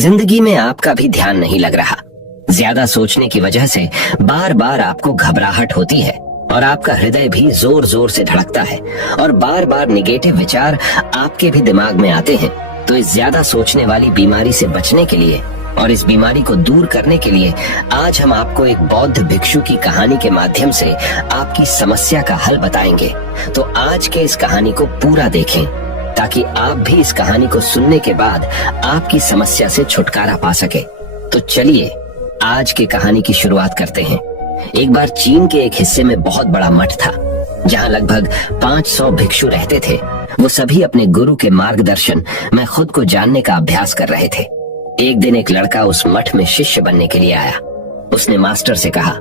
जिंदगी में आपका भी ध्यान नहीं लग रहा। ज्यादा सोचने की वजह से बार बार आपको घबराहट होती है और आपका हृदय भी जोर जोर से धड़कता है और बार बार निगेटिव विचार आपके भी दिमाग में आते हैं। तो इस ज्यादा सोचने वाली बीमारी से बचने के लिए और इस बीमारी को दूर करने के लिए आज हम आपको एक बौद्ध भिक्षु की कहानी के माध्यम से आपकी समस्या का हल बताएंगे। तो आज के इस कहानी को पूरा देखें ताकि आप भी इस कहानी को सुनने के बाद आपकी समस्या से छुटकारा पा सके। तो चलिए आज की कहानी की शुरुआत करते हैं। एक बार चीन के एक हिस्से में बहुत बड़ा मठ था जहाँ लगभग 500 भिक्षु रहते थे। वो सभी अपने गुरु के मार्गदर्शन में खुद को जानने का अभ्यास कर रहे थे। एक दिन एक लड़का उस मठ में शिष्य बनने के लिए आया। उसने मास्टर से कहा,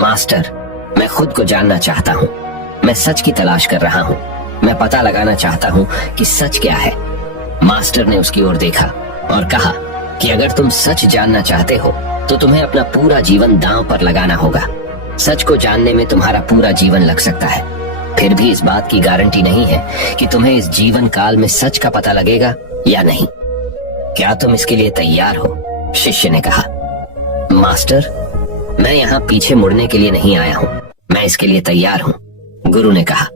मास्टर, मैं खुद को जानना चाहता हूँ। मैं सच की तलाश कर रहा हूँ। मैं पता लगाना चाहता हूँ कि सच क्या है। मास्टर ने उसकी ओर देखा और कहा कि अगर तुम सच जानना चाहते हो तो तुम्हें अपना पूरा जीवन दांव पर लगाना होगा। सच को जानने में तुम्हारा पूरा जीवन लग सकता है, फिर भी इस बात की गारंटी नहीं है कि तुम्हें इस जीवन काल में सच का पता लगेगा या नहीं। क्या तुम इसके लिए तैयार हो? शिष्य ने कहा। मास्टर, मैं यहाँ पीछे मुड़ने के लिए नहीं आया हूँ, मैं इसके लिए तैयार हूँ। गुरु ने कहा,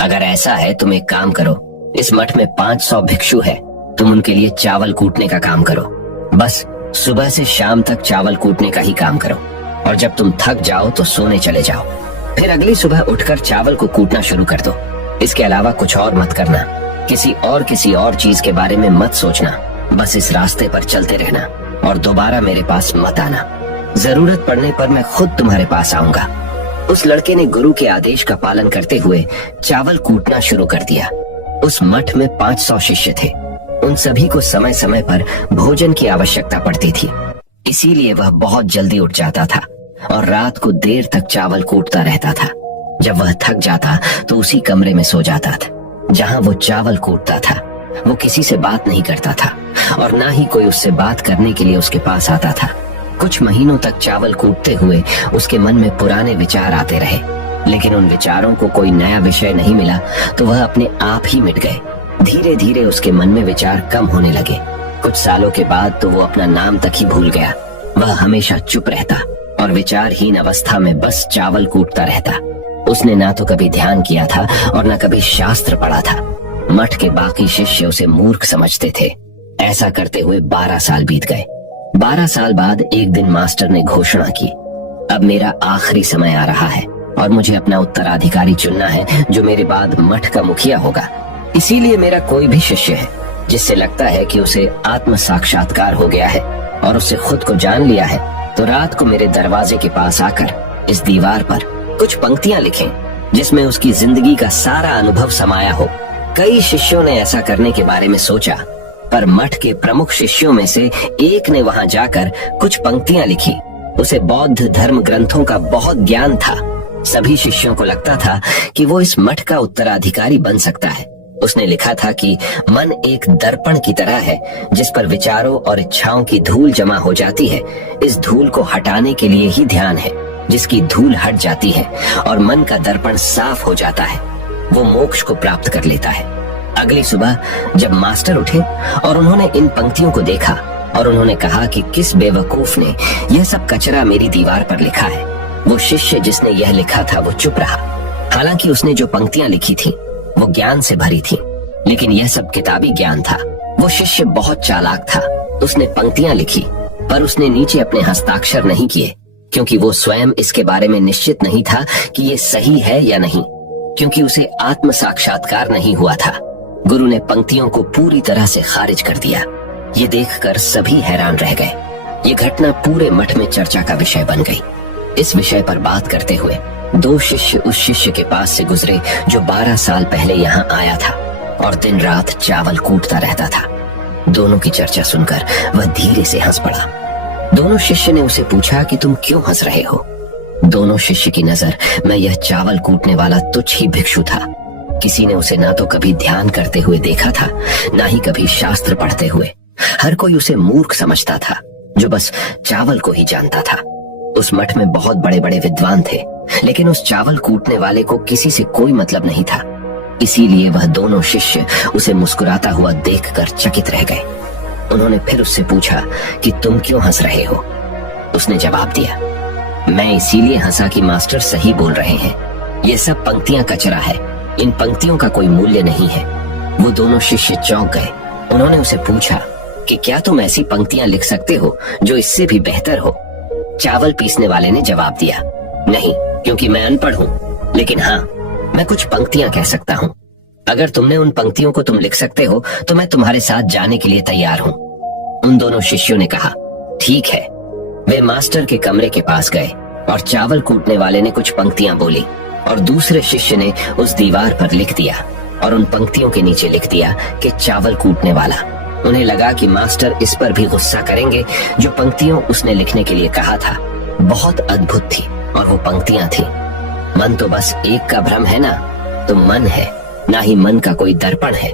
अगर ऐसा है तुम एक काम करो, इस मठ में 500 भिक्षु है, तुम उनके लिए चावल कूटने का काम करो। बस सुबह से शाम तक चावल कूटने का ही काम करो और जब तुम थक जाओ तो सोने चले जाओ। फिर अगली सुबह उठकर चावल को कूटना शुरू कर दो। इसके अलावा कुछ और मत करना, किसी और चीज के बारे में मत सोचना। बस इस रास्ते पर चलते रहना और दोबारा मेरे पास मत आना। जरूरत पड़ने पर मैं खुद तुम्हारे पास आऊंगा। उस लड़के ने गुरु के आदेश का पालन करते हुए चावल कूटना शुरू कर दिया। उस मठ में 500 शिष्य थे। उन सभी को समय समय पर भोजन की आवश्यकता पड़ती थी, इसीलिए वह बहुत जल्दी उठ जाता था और रात को देर तक चावल कूटता रहता था। जब वह थक जाता तो उसी कमरे में सो जाता था जहां वो चावल कूटता था। वो किसी से बात नहीं करता था और ना ही कोई उससे बात करने के लिए उसके पास आता था। कुछ महीनों तक चावल कूटते हुए उसके मन में पुराने विचार आते रहे, लेकिन उन विचारों को कोई नया विषय नहीं मिला तो वह अपने आप ही मिट गए। धीरे धीरे उसके मन में विचार कम होने लगे। कुछ सालों के बाद तो वो अपना नाम तक ही भूल गया। वह हमेशा चुप रहता और विचारहीन अवस्था में बस चावल कूटता रहता। उसने ना तो कभी ध्यान किया था और न कभी शास्त्र पढ़ा था। मठ के बाकी शिष्य उसे मूर्ख समझते थे। ऐसा करते हुए 12 साल बीत गए। 12 साल बाद एक दिन मास्टर ने घोषणा की, अब मेरा आखिरी समय आ रहा है और मुझे अपना उत्तराधिकारी चुनना है जो मेरे बाद मठ का मुखिया होगा। इसीलिए मेरा कोई भी शिष्य है जिससे लगता है कि उसे आत्म साक्षात्कार हो गया है और उसे खुद को जान लिया है, तो रात को मेरे दरवाजे के पास आकर इस दीवार पर कुछ पंक्तियां लिखें जिसमें उसकी जिंदगी का सारा अनुभव समाया हो। कई शिष्यों ने ऐसा करने के बारे में सोचा, पर मठ के प्रमुख शिष्यों में से एक ने वहां जाकर कुछ पंक्तियां लिखी। उसे बौद्ध धर्म ग्रंथों का बहुत ज्ञान था। सभी शिष्यों को लगता था कि वो इस मठ का उत्तराधिकारी बन सकता है। उसने लिखा था कि मन एक दर्पण की तरह है जिस पर विचारों और इच्छाओं की धूल जमा हो जाती है। इस धूल को हटाने के लिए ही ध्यान है। जिसकी धूल हट जाती है और मन का दर्पण साफ हो जाता है, वो मोक्ष को प्राप्त कर लेता है। अगली सुबह जब मास्टर उठे और उन्होंने इन पंक्तियों को देखा और उन्होंने कहा कि किस बेवकूफ ने यह सब कचरा मेरी दीवार पर लिखा है। वो शिष्य जिसने यह लिखा था वो चुप रहा। हालांकि उसने जो पंक्तियां लिखी थी वो ज्ञान से भरी थी, लेकिन यह सब किताबी ज्ञान था। वो शिष्य बहुत चालाक था। उसने पंक्तियां लिखी पर उसने नीचे अपने हस्ताक्षर नहीं किए, क्योंकि वो स्वयं इसके बारे में निश्चित नहीं था कि ये सही है या नहीं, क्योंकि उसे आत्म साक्षात्कार नहीं हुआ था। गुरु ने पंक्तियों को पूरी तरह से खारिज कर दिया। ये देखकर सभी हैरान रह गए। ये घटना पूरे मठ में चर्चा का विषय बन गई। इस विषय पर बात करते हुए 2 शिष्य उस शिष्य के पास से गुजरे जो 12 साल पहले यहाँ आया था और दिन रात चावल कूटता रहता था। दोनों की चर्चा सुनकर वह धीरे से हंस पड़ा। दोनों शिष्य ने उसे पूछा कि तुम क्यों हंस रहे हो? दोनों शिष्य की नजर में यह चावल कूटने वाला तुच्छ ही भिक्षु था। किसी ने उसे ना तो कभी ध्यान करते हुए देखा था, ना ही कभी शास्त्र पढ़ते हुए। हर कोई उसे मूर्ख समझता था जो बस चावल को ही जानता था। उस मठ में बहुत बड़े बड़े विद्वान थे, लेकिन उस चावल कूटने वाले को किसी से कोई मतलब नहीं था। इसीलिए वह दोनों शिष्य उसे मुस्कुराता हुआ देखकर चकित रह गए। उन्होंने फिर उससे पूछा कि तुम क्यों हंस रहे हो। उसने जवाब दिया, मैं इसीलिए हंसा कि मास्टर सही बोल रहे हैं। ये सब पंक्तियां कचरा है, इन पंक्तियों का कोई मूल्य नहीं है। वो दोनों शिष्य चौंक गए। उन्होंने उसे पूछा कि क्या तुम ऐसी पंक्तियां लिख सकते हो जो इससे भी बेहतर हो। चावल पीसने वाले ने जवाब दिया, नहीं, क्योंकि मैं अनपढ़ हूँ, लेकिन हाँ, मैं कुछ पंक्तियां कह सकता हूँ। अगर तुमने उन पंक्तियों को तुम लिख सकते हो तो मैं तुम्हारे साथ जाने के लिए तैयार हूँ। उन दोनों शिष्यों ने कहा, ठीक है। वे मास्टर के कमरे के पास गए और चावल कूटने वाले ने कुछ पंक्तियां बोली और दूसरे शिष्य ने उस दीवार पर लिख दिया और उन पंक्तियों के नीचे लिख दिया कि चावल कूटने वाला। उन्हें लगा कि मास्टर इस पर भी गुस्सा करेंगे। जो पंक्तियों उसने लिखने के लिए कहा था बहुत अद्भुत थी और वो पंक्तियां थी, मन तो बस एक का भ्रम है ना, तो मन है, ना ही मन का कोई दर्पण है।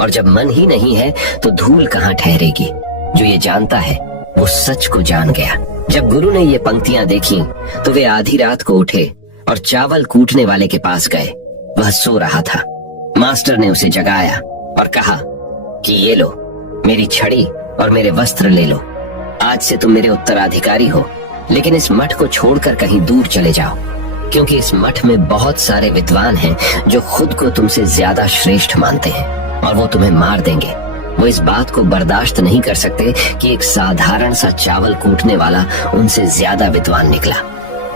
और जब मन ही नहीं है तो धूल कहाँ ठहरेगी। जो ये जानता है वो सच को जान गया। जब गुरु ने ये पंक्तियां देखी तो वे आधी रात को उठे और चावल कूटने वाले के पास गए। वह सो रहा था। मास्टर ने उसे जगाया और कहा कि ये लो, मेरी छड़ी और मेरे वस्त्र ले लो। आज से तुम मेरे उत्तराधिकारी हो, लेकिन इस मठ को छोड़कर कहीं दूर चले जाओ, क्योंकि इस मठ में बहुत सारे विद्वान हैं जो खुद को तुमसे ज्यादा श्रेष्ठ मानते हैं और वो तुम्हें मार देंगे। वो इस बात को बर्दाश्त नहीं कर सकते कि एक साधारण सा चावल कूटने वाला उनसे ज्यादा विद्वान निकला।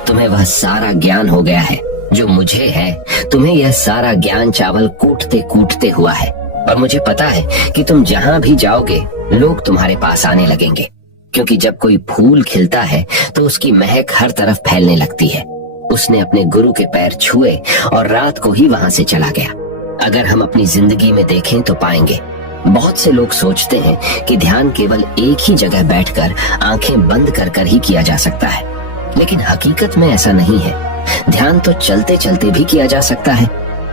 तुम्हें वह सारा ज्ञान हो गया है जो मुझे है। तुम्हें यह सारा ज्ञान चावल कूटते कूटते हुआ है और मुझे पता है कि तुम जहाँ भी जाओगे लोग तुम्हारे पास आने लगेंगे, क्योंकि जब कोई फूल खिलता है तो उसकी महक हर तरफ फैलने लगती है। उसने अपने गुरु के पैर छुए और रात को ही वहां से चला गया। अगर हम अपनी जिंदगी में देखें तो पाएंगे बहुत से लोग सोचते हैं कि ध्यान केवल एक ही जगह बैठकर आंखें बंद कर कर ही किया जा सकता है, लेकिन हकीकत में ऐसा नहीं है। ध्यान तो चलते चलते भी किया जा सकता है,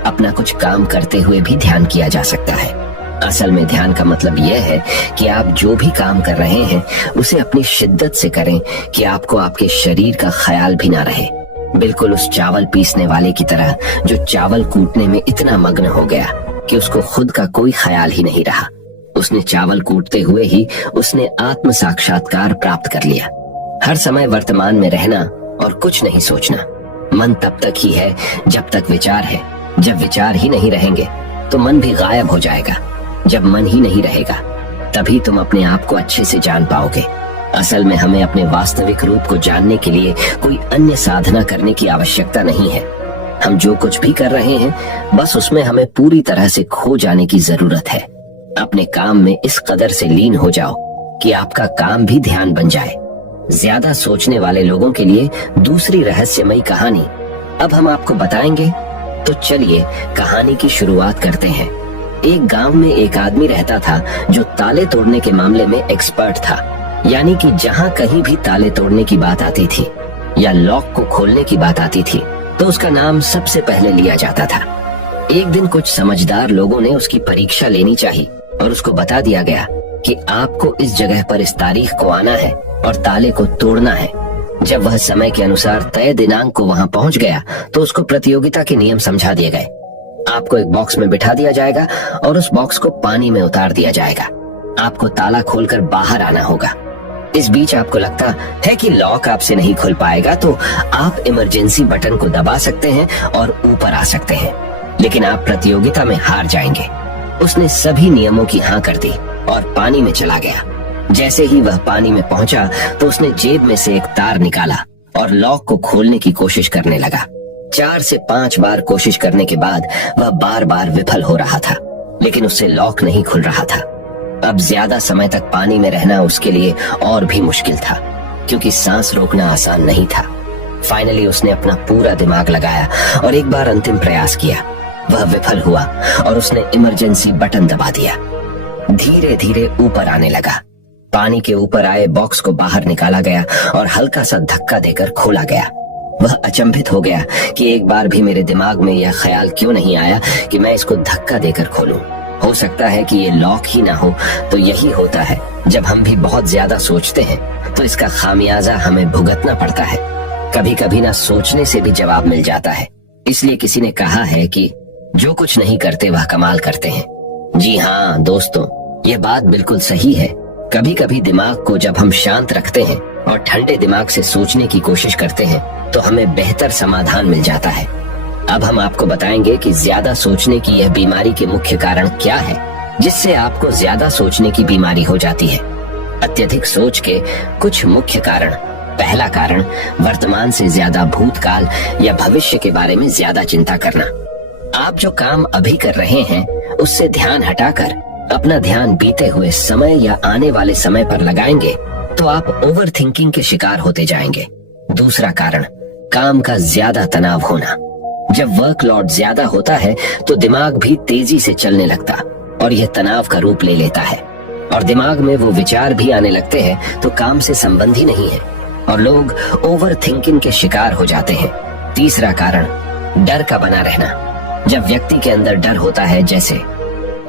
अपना कुछ काम करते हुए भी ध्यान किया जा सकता है। असल में ध्यान का मतलब यह है कि आप जो भी काम कर रहे हैं उसे अपनी शिद्दत से करें कि आपको आपके शरीर का ख्याल भी ना रहे। बिल्कुल उस चावल पीसने वाले की तरह जो चावल कूटने में इतना मग्न हो गया कि उसको खुद का कोई ख्याल ही नहीं रहा। उसने चावल कूटते हुए ही उसने आत्म साक्षात्कार प्राप्त कर लिया। हर समय वर्तमान में रहना और कुछ नहीं सोचना। मन तब तक ही है जब तक विचार है। जब विचार ही नहीं रहेंगे तो मन भी गायब हो जाएगा। जब मन ही नहीं रहेगा तभी तुम अपने आप को अच्छे से जान पाओगे। असल में हमें अपने वास्तविक रूप को जानने के लिए कोई अन्य साधना करने की आवश्यकता नहीं है। हम जो कुछ भी कर रहे हैं बस उसमें हमें पूरी तरह से खो जाने की जरूरत है। अपने काम में इस कदर से लीन हो जाओ कि आपका काम भी ध्यान बन जाए। ज्यादा सोचने वाले लोगों के लिए दूसरी रहस्यमयी कहानी अब हम आपको बताएंगे। तो चलिए कहानी की शुरुआत करते हैं। एक गांव में एक आदमी रहता था जो ताले तोड़ने के मामले में एक्सपर्ट था। यानी कि जहां कहीं भी ताले तोड़ने की बात आती थी या लॉक को खोलने की बात आती थी तो उसका नाम सबसे पहले लिया जाता था। एक दिन कुछ समझदार लोगों ने उसकी परीक्षा लेनी चाहिए और उसको बता दिया गया कि आपको इस जगह पर इस तारीख को आना है और ताले को तोड़ना है। जब वह समय के अनुसार तय दिनांक को वहां पहुंच गया तो उसको प्रतियोगिता के नियम समझा दिए गए। आपको एक बॉक्स में बिठा दिया जाएगा और उस बॉक्स को पानी में उतार दिया जाएगा। आपको ताला खोलकर बाहर आना होगा। इस बीच आपको लगता है कि लॉक आपसे नहीं खुल पाएगा तो आप इमरजेंसी बटन को दबा सकते हैं और ऊपर आ सकते हैं, लेकिन आप प्रतियोगिता में हार जाएंगे। उसने सभी नियमों की हाँ कर दी और पानी में चला गया। जैसे ही वह पानी में पहुंचा तो उसने जेब में से एक तार निकाला और लॉक को खोलने की कोशिश करने लगा। 4 से 5 बार कोशिश करने के बाद वह बार बार विफल हो रहा था, लेकिन उससे लॉक नहीं खुल रहा था। अब ज्यादा समय तक पानी में रहना उसके लिए और भी मुश्किल था, क्योंकि सांस रोकना आसान नहीं था। फाइनली उसने अपना पूरा दिमाग लगाया और एक बार अंतिम प्रयास किया। वह विफल हुआ और उसने इमरजेंसी बटन दबा दिया। धीरे धीरे ऊपर आने लगा। पानी के ऊपर आए बॉक्स को बाहर निकाला गया और हल्का सा धक्का देकर खोला गया। वह अचंभित हो गया कि एक बार भी मेरे दिमाग में यह ख्याल क्यों नहीं आया कि मैं इसको धक्का देकर खोलूं। हो सकता है कि ये लॉक ही ना हो। तो यही होता है, जब हम भी बहुत ज्यादा सोचते हैं तो इसका खामियाजा हमें भुगतना पड़ता है। कभी कभी ना सोचने से भी जवाब मिल जाता है। इसलिए किसी ने कहा है कि जो कुछ नहीं करते वह कमाल करते हैं। जी हाँ दोस्तों, ये बात बिल्कुल सही है। कभी कभी दिमाग को जब हम शांत रखते हैं और ठंडे दिमाग से सोचने की कोशिश करते हैं तो हमें बेहतर समाधान मिल जाता है। अब हम आपको बताएंगे कि ज्यादा सोचने की यह बीमारी के मुख्य कारण क्या है, जिससे आपको ज्यादा सोचने की बीमारी हो जाती है। अत्यधिक सोच के कुछ मुख्य कारण। पहला कारण, वर्तमान से ज्यादा भूतकाल या भविष्य के बारे में ज्यादा चिंता करना। आप जो काम अभी कर रहे हैं उससे ध्यान हटाकर अपना ध्यान बीते हुए समय या आने वाले समय पर लगाएंगे तो आप ओवर थिंकिंग के शिकार होते जाएंगे। दूसरा कारण, काम का ज्यादा तनाव होना। जब वर्कलोड ज्यादा होता है तो दिमाग भी तेजी से चलने लगता और यह तनाव का रूप ले लेता है और दिमाग में वो विचार भी आने लगते हैं तो काम से संबंधी नहीं है और लोग ओवर थिंकिंग के शिकार हो जाते हैं। तीसरा कारण, डर का बना रहना। जब व्यक्ति के अंदर डर होता है, जैसे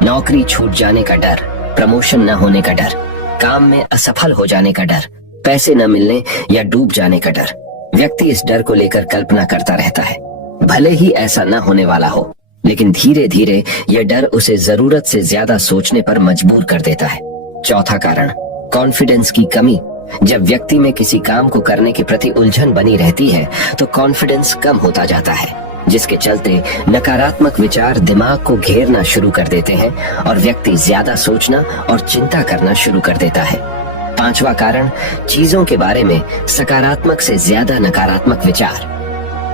नौकरी छूट जाने का डर, प्रमोशन न होने का डर, काम में असफल हो जाने का डर, पैसे न मिलने या डूब जाने का डर, व्यक्ति इस डर को लेकर कल्पना करता रहता है। भले ही ऐसा न होने वाला हो, लेकिन धीरे धीरे यह डर उसे जरूरत से ज्यादा सोचने पर मजबूर कर देता है। चौथा कारण, कॉन्फिडेंस की कमी। जब व्यक्ति में किसी काम को करने के प्रति उलझन बनी रहती है तो कॉन्फिडेंस कम होता जाता है, जिसके चलते नकारात्मक विचार दिमाग को घेरना शुरू कर देते हैं और व्यक्ति ज्यादा सोचना और चिंता करना शुरू कर देता है। पांचवा कारण, चीजों के बारे में सकारात्मक से ज्यादा नकारात्मक विचार।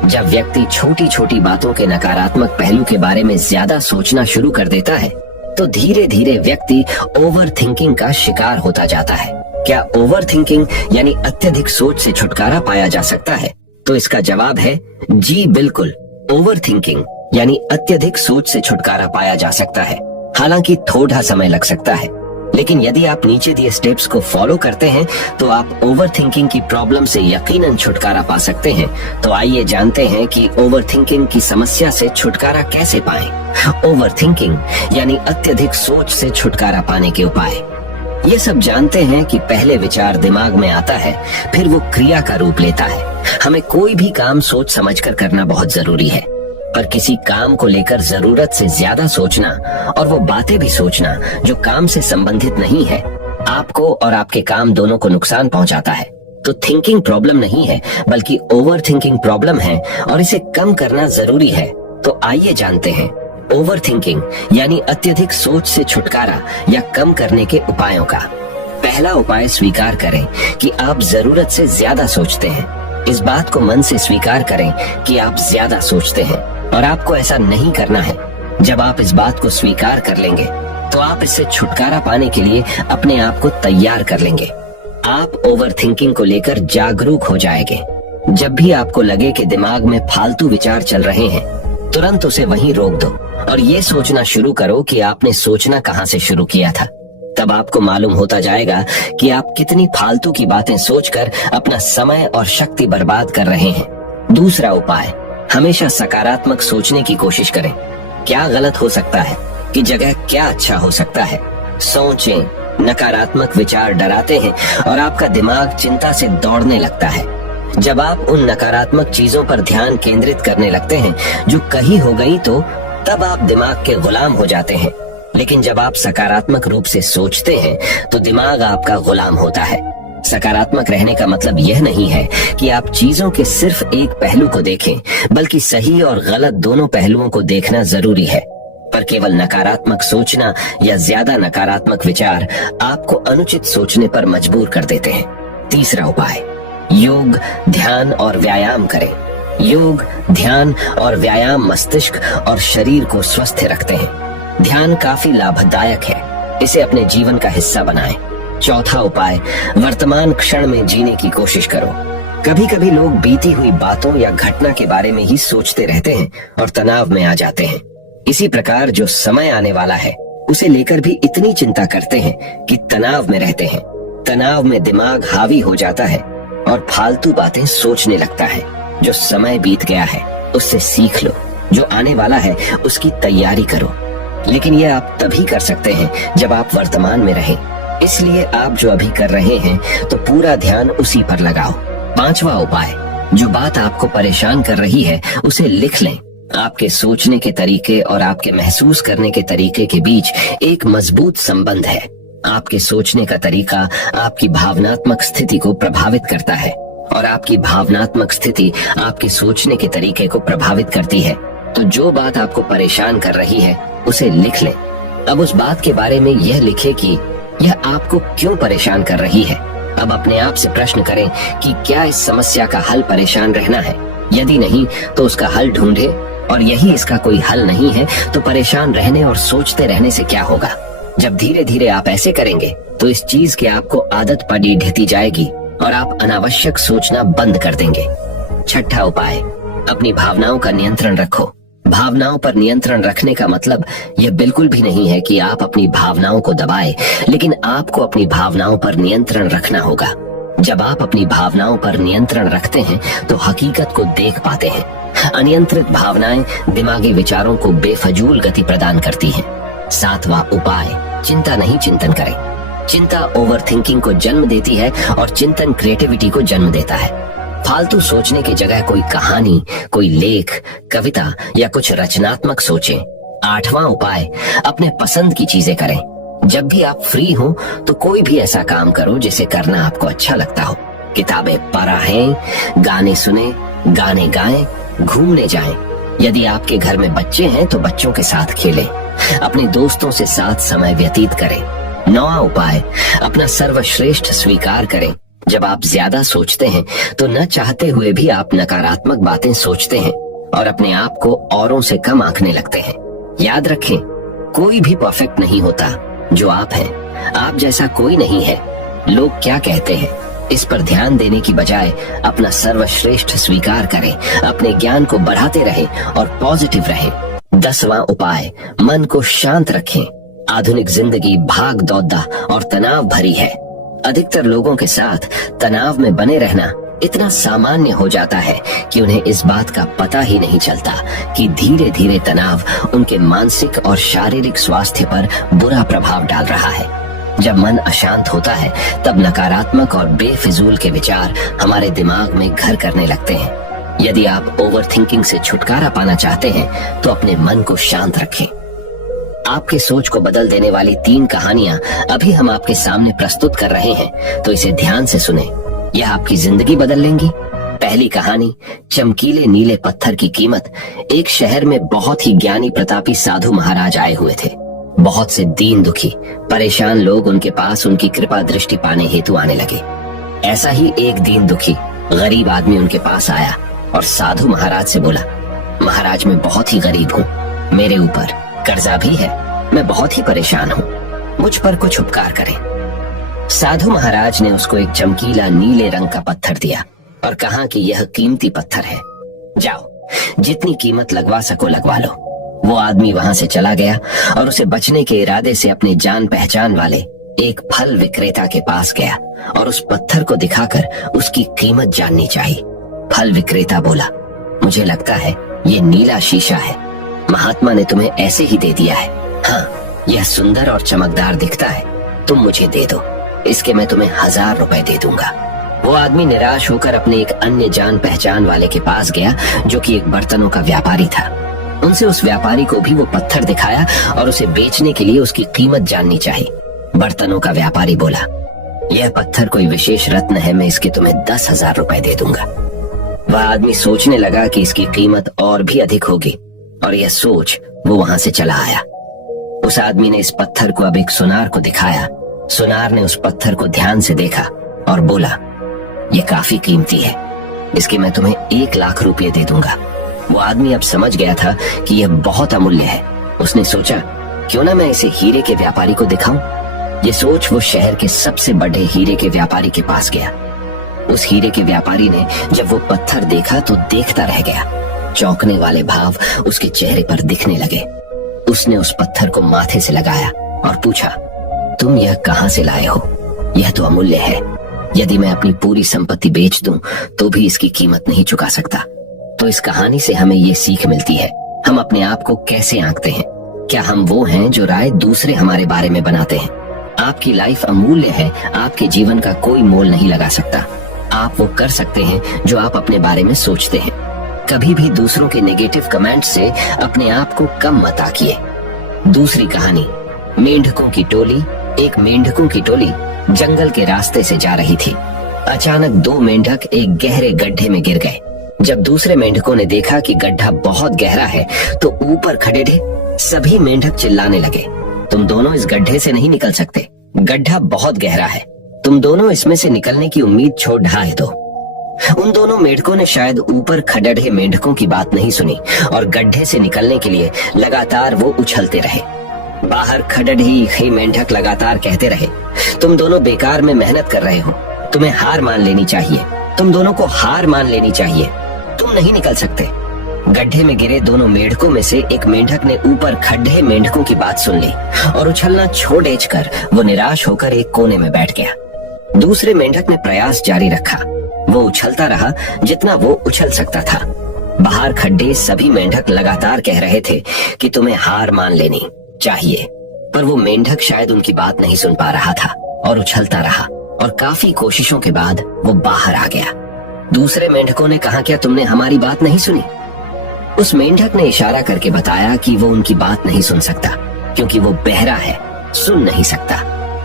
जब व्यक्ति छोटी छोटी बातों के नकारात्मक पहलू के बारे में ज्यादा सोचना शुरू कर देता है तो धीरे धीरे व्यक्ति ओवर थिंकिंग का शिकार होता जाता है। क्या ओवर थिंकिंग यानी अत्यधिक सोच से छुटकारा पाया जा सकता है? तो इसका जवाब है जी बिल्कुल। ओवर थिंकिंग यानी अत्यधिक सोच से छुटकारा पाया जा सकता है, हालांकि थोड़ा समय लग सकता है, लेकिन यदि आप नीचे दिए स्टेप्स को फॉलो करते हैं तो आप ओवर थिंकिंग की प्रॉब्लम से यकीनन छुटकारा पा सकते हैं। तो आइए जानते हैं कि ओवर थिंकिंग की समस्या से छुटकारा कैसे पाएं। ओवर थिंकिंग यानी अत्यधिक सोच से छुटकारा पाने के उपाय। ये सब जानते हैं कि पहले विचार दिमाग में आता है, फिर वो क्रिया का रूप लेता है। हमें कोई भी काम सोच समझकर करना बहुत जरूरी है, पर किसी काम को लेकर जरूरत से ज्यादा सोचना और वो बातें भी सोचना जो काम से संबंधित नहीं है, आपको और आपके काम दोनों को नुकसान पहुंचाता है। तो थिंकिंग प्रॉब्लम नहीं है, बल्कि ओवर थिंकिंग प्रॉब्लम है और इसे कम करना जरूरी है। तो आइए जानते हैं ओवर थिंकिंग यानी अत्यधिक सोच से छुटकारा या कम करने के उपायों का। पहला उपाय, स्वीकार करें कि आप जरूरत से ज्यादा सोचते हैं। इस बात को मन से स्वीकार करें कि आप ज्यादा सोचते हैं और आपको ऐसा नहीं करना है। जब आप इस बात को स्वीकार कर लेंगे तो आप इससे छुटकारा पाने के लिए अपने आप को तैयार कर लेंगे। आप ओवर थिंकिंग को लेकर जागरूक हो जाएंगे। जब भी आपको लगे कि दिमाग में फालतू विचार चल रहे हैं, तुरंत उसे वहीं रोक दो और ये सोचना शुरू करो कि आपने सोचना कहाँ से शुरू किया था। तब आपको मालूम होता जाएगा कि आप कितनी फालतू की बातें सोचकर अपना समय और शक्ति बर्बाद कर रहे हैं। दूसरा उपाय, हमेशा सकारात्मक सोचने की कोशिश करें। क्या गलत हो सकता है कि जगह क्या अच्छा हो सकता है। सोचें। नकारात्मक विचार डराते हैं और आपका दिमाग चिंता से दौड़ने लगता है। जब आप उन नकारात्मक चीजों पर ध्यान केंद्रित करने लगते हैं जो कहीं हो गई, तो तब आप दिमाग के गुलाम हो जाते हैं। लेकिन जब आप सकारात्मक रूप से सोचते हैं तो दिमाग आपका गुलाम होता है। सकारात्मक रहने का मतलब यह नहीं है कि आप चीजों के सिर्फ एक पहलू को देखें, बल्कि सही और गलत दोनों पहलुओं को देखना जरूरी है। पर केवल नकारात्मक सोचना या ज्यादा नकारात्मक विचार आपको अनुचित सोचने पर मजबूर कर देते हैं। तीसरा उपाय, योग, ध्यान और व्यायाम करें। योग, ध्यान और व्यायाम मस्तिष्क और शरीर को स्वस्थ रखते हैं। ध्यान काफी लाभदायक है, इसे अपने जीवन का हिस्सा बनाएं। चौथा उपाय, वर्तमान क्षण में जीने की कोशिश करो। कभी कभी लोग बीती हुई बातों या घटना के बारे में ही सोचते रहते हैं और तनाव में आ जाते हैं। इसी प्रकार जो समय आने वाला है उसे लेकर भी इतनी चिंता करते हैं कि तनाव में रहते हैं। तनाव में दिमाग हावी हो जाता है और फालतू बातें सोचने लगता है। जो समय बीत गया है उससे सीख लो, जो आने वाला है उसकी तैयारी करो। लेकिन यह आप तभी कर सकते हैं जब आप वर्तमान में रहें। इसलिए आप जो अभी कर रहे हैं तो पूरा ध्यान उसी पर लगाओ। पांचवा उपाय, जो बात आपको परेशान कर रही है उसे लिख लें। आपके सोचने के तरीके और आपके महसूस करने के तरीके के बीच एक मजबूत संबंध है। आपके सोचने का तरीका आपकी भावनात्मक स्थिति को प्रभावित करता है और आपकी भावनात्मक स्थिति आपके सोचने के तरीके को प्रभावित करती है। तो जो बात आपको परेशान कर रही है उसे लिख लें। अब उस बात के बारे में यह लिखें कि यह आपको क्यों परेशान कर रही है। अब अपने आप से प्रश्न करें कि क्या इस समस्या का हल परेशान रहना है। यदि नहीं तो उसका हल ढूंढे, और यही इसका कोई हल नहीं है तो परेशान रहने और सोचते रहने से क्या होगा। जब धीरे धीरे आप ऐसे करेंगे तो इस चीज की आपको आदत पड़ी ढहती जाएगी और आप अनावश्यक सोचना बंद कर देंगे। छठा उपाय, अपनी भावनाओं का नियंत्रण रखो। भावनाओं पर नियंत्रण रखने का मतलब यह बिल्कुल भी नहीं है कि आप अपनी भावनाओं को दबाएं, लेकिन आपको अपनी भावनाओं पर नियंत्रण रखना होगा। जब आप अपनी भावनाओं पर नियंत्रण रखते हैं तो हकीकत को देख पाते हैं। अनियंत्रित भावनाएं दिमागी विचारों को बेफजूल गति प्रदान करती हैं। सातवां उपाय, चिंता नहीं चिंतन करें। चिंता ओवरथिंकिंग को जन्म देती है और चिंतन क्रिएटिविटी को जन्म देता है। फालतू सोचने की जगह कोई कहानी, कोई लेख, कविता या कुछ रचनात्मक सोचें। आठवां उपाय, अपने पसंद की चीजें करें। जब भी आप फ्री हो तो कोई भी ऐसा काम करो जिसे करना आपको अच्छा लगता हो। किताबें पढ़ें, गाने सुने, गाने गाएं, घूमने जाएं। यदि आपके घर में बच्चे हैं तो बच्चों के साथ खेलें, अपने दोस्तों से साथ समय व्यतीत करें। नौवां उपाय, अपना सर्वश्रेष्ठ स्वीकार करें। जब आप ज्यादा सोचते हैं तो न चाहते हुए भी आप नकारात्मक बातें सोचते हैं और अपने आप को औरों से कम आंकने लगते हैं। याद रखें, कोई भी परफेक्ट नहीं होता। जो आप हैं, आप जैसा कोई नहीं है। लोग क्या कहते हैं इस पर ध्यान देने की बजाय अपना सर्वश्रेष्ठ स्वीकार करें, अपने ज्ञान को बढ़ाते रहें और पॉजिटिव रहें। 10वां उपाय, मन को शांत रखें। आधुनिक जिंदगी भाग दौड़ा और तनाव भरी है। अधिकतर लोगों के साथ तनाव में बने रहना इतना सामान्य हो जाता है कि उन्हें इस बात का पता ही नहीं चलता कि धीरे धीरे तनाव उनके मानसिक और शारीरिक स्वास्थ्य पर बुरा प्रभाव डाल रहा है। जब मन अशांत होता है तब नकारात्मक और बेफिजूल के विचार हमारे दिमाग में घर करने लगते हैं। यदि आप ओवरथिंकिंग से छुटकारा पाना चाहते हैं तो अपने मन को शांत रखें। आपके सोच को बदल देने वाली 3 कहानियां अभी हम आपके सामने प्रस्तुत कर रहे हैं, तो इसे ध्यान से सुने। यह आपकी जिंदगी बदल लेंगी। पहली कहानी, चमकीले नीले पत्थर की कीमत। एक शहर में बहुत ही ज्ञानी प्रतापी साधु महाराज आए हुए थे। बहुत से दीन दुखी परेशान लोग उनके पास उनकी कृपा दृष्टि पाने हेतु आने लगे। ऐसा ही एक दीन दुखी गरीब आदमी उनके पास आया और साधु महाराज से बोला, महाराज मैं बहुत ही गरीब हूँ, मेरे ऊपर कर्जा भी है, मैं बहुत ही परेशान हूँ, मुझ पर कुछ उपकार करें। साधु महाराज ने उसको एक चमकीला नीले रंग का पत्थर दिया और कहा कि यह कीमती पत्थर है, जाओ जितनी कीमत लगवा सको लगवा लो। वो आदमी वहां से चला गया और उसे बचने के इरादे से अपने जान पहचान वाले एक फल विक्रेता के पास गया और उस पत्थर को दिखाकर उसकी कीमत जाननी चाहिए। फल विक्रेता बोला, मुझे लगता है ये नीला शीशा है, महात्मा ने तुम्हें ऐसे ही दे दिया है। हाँ, यह सुंदर और चमकदार दिखता है, तुम मुझे दे दो, इसके मैं तुम्हें 1000 रुपए दे दूंगा। वो आदमी निराश होकर अपने एक अन्य जान पहचान वाले के पास गया जो कि एक बर्तनों का व्यापारी था। उनसे उस व्यापारी को भी वो पत्थर दिखाया और उसे बेचने के लिए उसकी कीमत जाननी चाहिए। बर्तनों का व्यापारी बोला, यह पत्थर कोई विशेष रत्न है, मैं इसके तुम्हें 10,000 रुपए दे दूंगा। वह आदमी सोचने लगा कि इसकी कीमत और भी अधिक होगी और यह सोच वो वहां से चला आया। उस आदमी ने इस पत्थर को अब एक सुनार को दिखाया। सुनार ने उस पत्थर को ध्यान से देखा और बोला, यह काफी कीमती है, इसके मैं तुम्हें 1 लाख रुपए दे दूंगा। वो आदमी अब समझ गया था कि यह बहुत अमूल्य है। उसने सोचा, क्यों ना मैं इसे हीरे के व्यापारी को दिखाऊं। ये सोच वो शहर के सबसे बड़े हीरे के व्यापारी के पास गया। उस हीरे के व्यापारी ने जब वो पत्थर देखा तो देखता रह गया। चौंकने वाले भाव उसके चेहरे पर दिखने लगे। उसने उस पत्थर को माथे से लगाया और पूछा, तुम यह कहां से लाए हो? यह तो अमूल्य है, यदि मैं अपनी पूरी संपत्ति बेच दूं तो भी इसकी कीमत नहीं चुका सकता। तो इस कहानी से हमें ये सीख मिलती है, हम अपने आप को कैसे आंकते हैं। क्या हम वो हैं जो राय दूसरे हमारे बारे में बनाते हैं? आपकी लाइफ अमूल्य है, आपके जीवन का कोई मोल नहीं लगा सकता। आप वो कर सकते हैं जो आप अपने बारे में सोचते हैं। कभी भी दूसरों के नेगेटिव कमेंट से अपने आप को कम मत आंकिए। दूसरी कहानी, मेंढकों की टोली, एक मेंढकों की टोली जंगल के रास्ते से जा रही थी। अचानक दो मेंढक एक गहरे गड्ढे में गिर गए। जब दूसरे मेंढकों ने देखा कि गड्ढा बहुत गहरा है तो ऊपर खड़े सभी मेंढक चिल्लाने लगे, तुम दोनों इस गड्ढे से नहीं निकल सकते, गड्ढा बहुत गहरा है, तुम दोनों इसमें से निकलने की उम्मीद छोड़ ढाए दो। उन दोनों मेंढकों ने शायद ऊपर खड़े मेंढकों की बात नहीं सुनी और गड्ढे से निकलने के लिए लगातार वो उछलते रहे। बाहर खड़े ही मेंढक लगातार कहते रहे, तुम दोनों बेकार में मेहनत कर रहे हो, तुम्हें हार मान लेनी चाहिए, तुम दोनों को हार मान लेनी चाहिए, तुम नहीं निकल सकते। गड्ढे में गिरे दोनों मेंढकों में से एक मेंढक ने ऊपर खड़े मेंढकों की बात सुन ली और उछलना छोड़ कर वो निराश होकर एक कोने में बैठ गया। दूसरे मेंढक ने प्रयास जारी रखा, वो उछलता रहा जितना वो उछल सकता था। बाहर खड़े सभी मेंढक लगातार कह रहे थे कि तुम्हें हार मान लेनी चाहिए, पर वो मेंढक शायद उनकी बात नहीं सुन पा रहा था और उछलता रहा और काफी कोशिशों के बाद वो बाहर आ गया। दूसरे मेंढकों ने कहा, क्या तुमने हमारी बात नहीं सुनी? उस मेंढक ने इशारा करके बताया कि वो उनकी बात नहीं सुन सकता क्योंकि वो बहरा है, सुन नहीं सकता,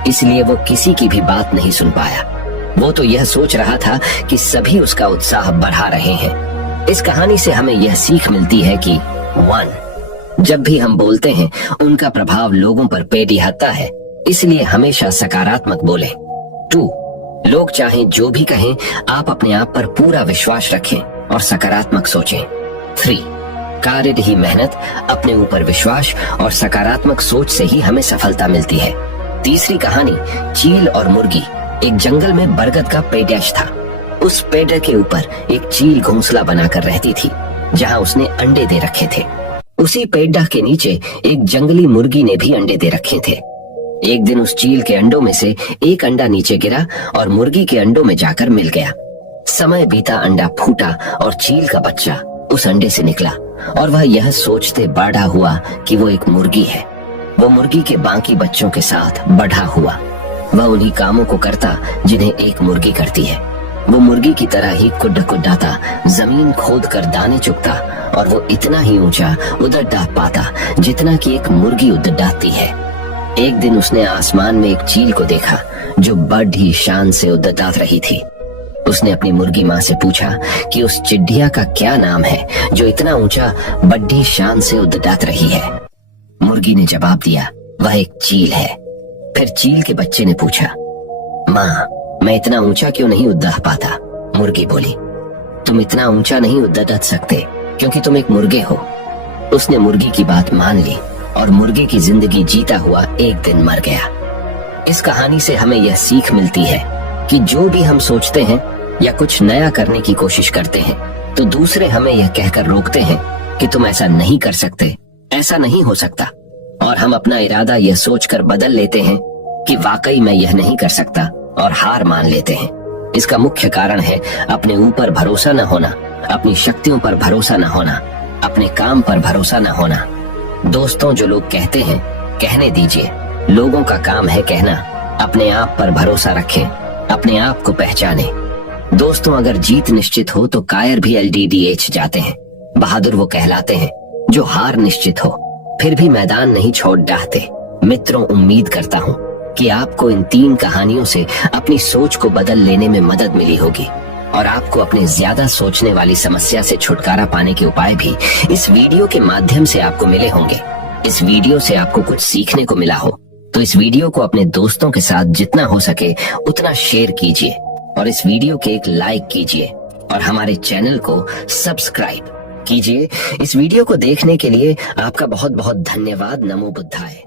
इसलिए वो किसी की भी बात नहीं सुन पाया। वो तो यह सोच रहा था कि सभी उसका उत्साह बढ़ा रहे हैं। इस कहानी से हमें यह सीख मिलती है कि 1. जब भी हम बोलते हैं उनका प्रभाव लोगों पर पेटियाता है, इसलिए हमेशा सकारात्मक बोले। 2. लोग चाहें जो भी कहें, आप अपने आप पर पूरा विश्वास रखें और सकारात्मक सोचें। 3. कार्य ही मेहनत, अपने ऊपर विश्वास और सकारात्मक सोच से ही हमें सफलता मिलती है। तीसरी कहानी, चील और मुर्गी। एक जंगल में बरगद का पेड़ था। उस पेड़ के ऊपर एक चील घोंसला बनाकर रहती थी जहां उसने अंडे दे रखे थे। उसी पेड़ के नीचे एक जंगली मुर्गी ने भी अंडे दे रखे थे। एक दिन उस चील के अंडों में से एक अंडा नीचे गिरा और मुर्गी के अंडों में जाकर मिल गया। समय बीता, अंडा फूटा और चील का बच्चा उस अंडे से निकला और वह यह सोचते बड़ा हुआ कि वो एक मुर्गी है। वो मुर्गी के बाकी बच्चों के साथ बढ़ा हुआ। वह उन्हीं कामों को करता जिन्हें एक मुर्गी करती है। वो मुर्गी की तरह ही कुड्डाता, जमीन खोद कर दाने चुगता और वो इतना ही ऊंचा उधर डाह पाता जितना कि एक मुर्गी उधर डाहती है। एक दिन उसने आसमान में एक चील को देखा जो बड़ी शान से उद्दात रही थी। उसने अपनी मुर्गी माँ से पूछा कि उस चिड़िया का क्या नाम है जो इतना ऊंचा बड़ी शान से उद्दात रही है। मुर्गी ने जवाब दिया, वह एक चील है। फिर चील के बच्चे ने पूछा, माँ मैं इतना ऊंचा क्यों नहीं उद्दाह पाता? मुर्गी बोली, तुम इतना ऊंचा नहीं उद्दात सकते क्योंकि तुम एक मुर्गे हो। उसने मुर्गी की बात मान ली और मुर्गे की जिंदगी जीता हुआ एक दिन मर गया। इस कहानी से हमें यह सीख मिलती है कि जो भी हम सोचते हैं या कुछ नया करने की कोशिश करते हैं तो दूसरे हमें यह कहकर रोकते हैं कि तुम ऐसा नहीं कर सकते, ऐसा नहीं हो सकता, और हम अपना इरादा यह सोचकर बदल लेते हैं कि वाकई मैं यह नहीं कर सकता और हार मान लेते हैं। इसका मुख्य कारण है अपने ऊपर भरोसा न होना, अपनी शक्तियों पर भरोसा न होना, अपने काम पर भरोसा न होना। दोस्तों, जो लोग कहते हैं कहने दीजिए, लोगों का काम है कहना। अपने आप पर भरोसा रखें, अपने आप को पहचानें। दोस्तों, अगर जीत निश्चित हो तो कायर भी LDDH जाते हैं। बहादुर वो कहलाते हैं जो हार निश्चित हो फिर भी मैदान नहीं छोड़ डाहते। मित्रों, उम्मीद करता हूँ कि आपको इन 3 कहानियों से अपनी सोच को बदल लेने में मदद मिली होगी और आपको अपने ज्यादा सोचने वाली समस्या से छुटकारा पाने के उपाय भी इस वीडियो के माध्यम से आपको मिले होंगे। इस वीडियो से आपको कुछ सीखने को मिला हो तो इस वीडियो को अपने दोस्तों के साथ जितना हो सके उतना शेयर कीजिए और इस वीडियो के एक लाइक कीजिए और हमारे चैनल को सब्सक्राइब कीजिए। इस वीडियो को देखने के लिए आपका बहुत बहुत धन्यवाद। नमो बुद्धाय।